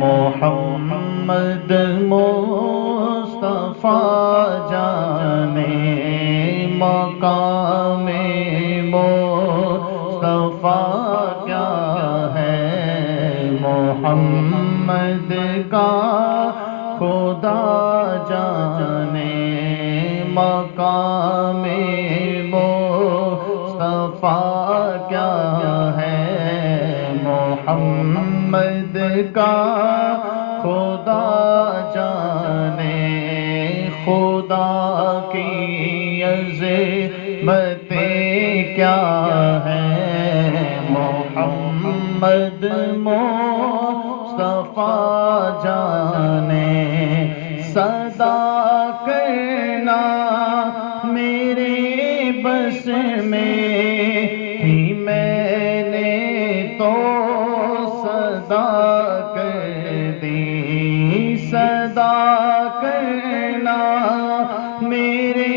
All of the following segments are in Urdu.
محمد مصطفیٰ جانے مقام مصطفیٰ کیا ہے، محمد کا خدا جانے مقام مصطفیٰ کیا ہے، محمد کا خدا جانے خدا کی عظمتیں کیا ہے، محمد مصطفیٰ جانے صدا کرنا میرے بس میں ہی میں نے تو صدا کر دی، صدا کرنا میرے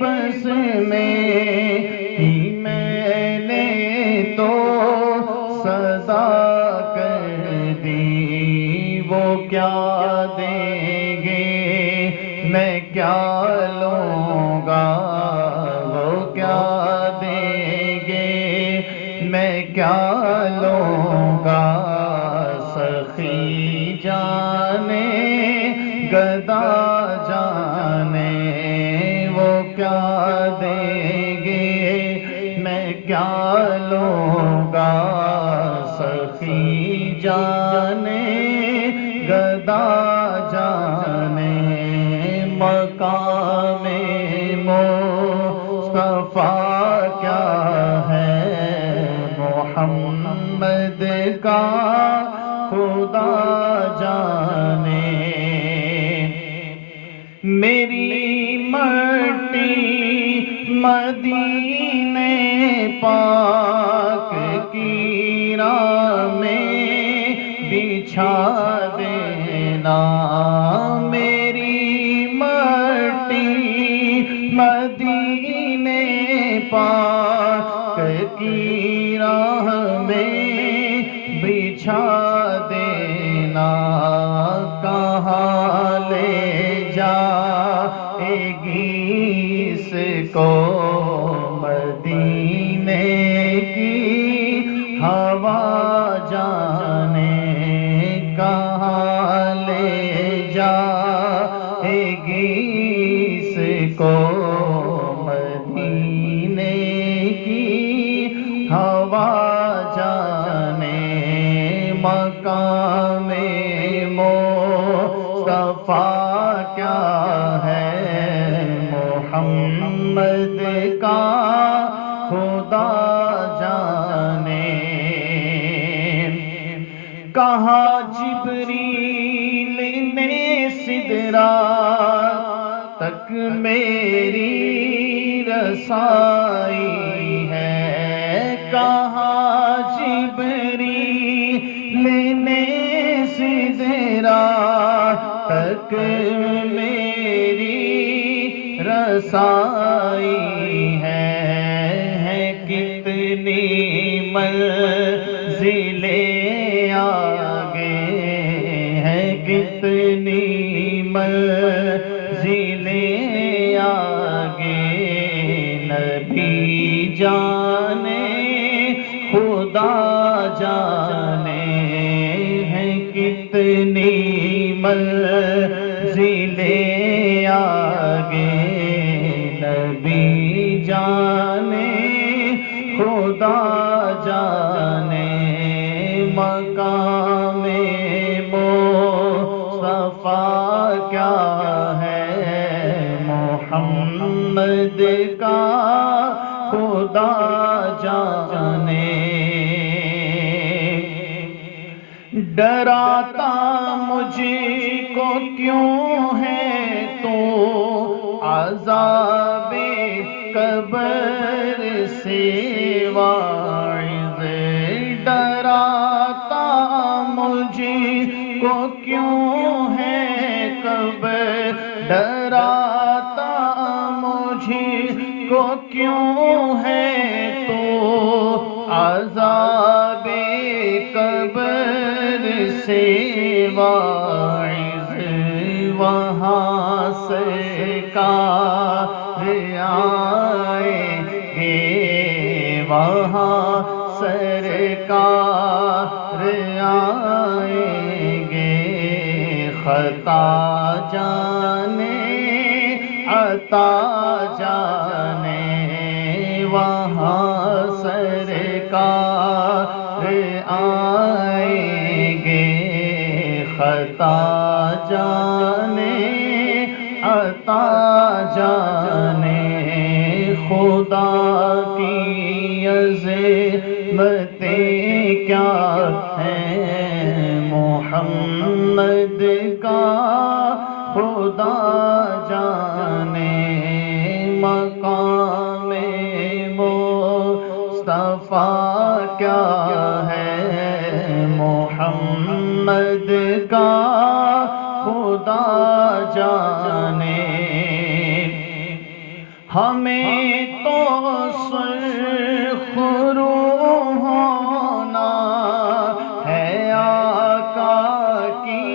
بس میں ہی میں نے تو صدا کر دی، وہ کیا دیں گے میں کیا لوں گا، وہ کیا دیں گے میں کیا لوں گا، سخی جانے گدا جانے وہ کیا دیں گے میں کیا لوں گا، سخی جانے گدا جانے مقام مصطفیٰ کیا ہے، محمد کا خدا جانے میری مٹی مدینے پاک کی راہ میں بچھا دینا، میری مٹی مدینے پاک کی راہ میں بچھا دینا، کہاں لے جائے گی اس کو مدینے کی ہوا جانے، کہاں لے جائے گی اس کو مدینے کی ہوا جانے مقام مصطفیٰ کیا ہے، محمد کا خدا جانے کہاں جبریل نے سدرا تک میری رسائی ہے، کہاں جبریل نے سدرا تک میری رسائی ہے، کتنی منزلیں آگے ہیں، کتنی منزلیں آگے، نبی جانے خدا جانے ہیں، کتنی منزلیں آگے، نبی جانے خدا جانے مقام مصطفیٰ کیا ہے، محمد کا خدا جانے ڈراتا مجھ کو کیوں ہے تو عذاب قبر سے واعظ، ڈراتا مجھ کو کیوں ہے قبر، ڈراتا مجھ کو کیوں ہے تو عذاب قبر سے واعظ وہاں سرکار آئیں گے، وہاں سرکار آئیں گے، خطا جانے عطا جانے وہاں سرکار آئیں گے، خطا جانے عطا جانے خدا کی عظمتیں کیا ہیں، محمد کا خدا جانے، مقام مصطفیٰ کیا ہے، محمد کا خدا جانے، ہمیں تو سرخ رو ہونا ہے آقا کی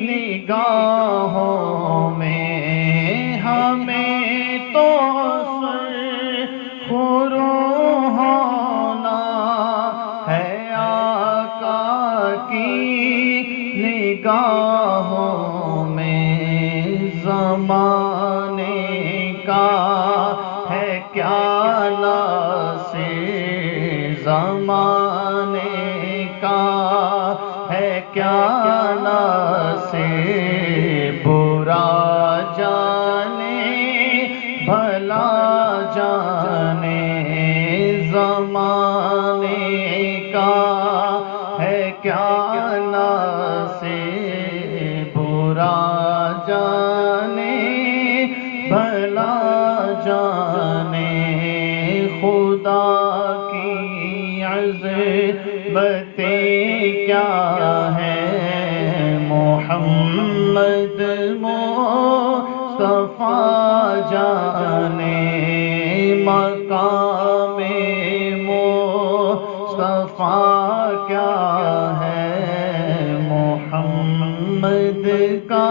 نگاہوں میں، ہمیں تو سرخ رو ہونا ہے آقا کی نگاہوں میں، زمانے کا ہے کیا ناصر، زمانے کا ہے کیا ناصر، برا جانے بھلا جانے، زمانے کا ہے کیا ناصر، برا جانے بھلا جانے، خدا کی عظمتیں کیا ہیں، محمد مصطفیٰ جانے، مقام مصطفیٰ کیا ہے، محمد کا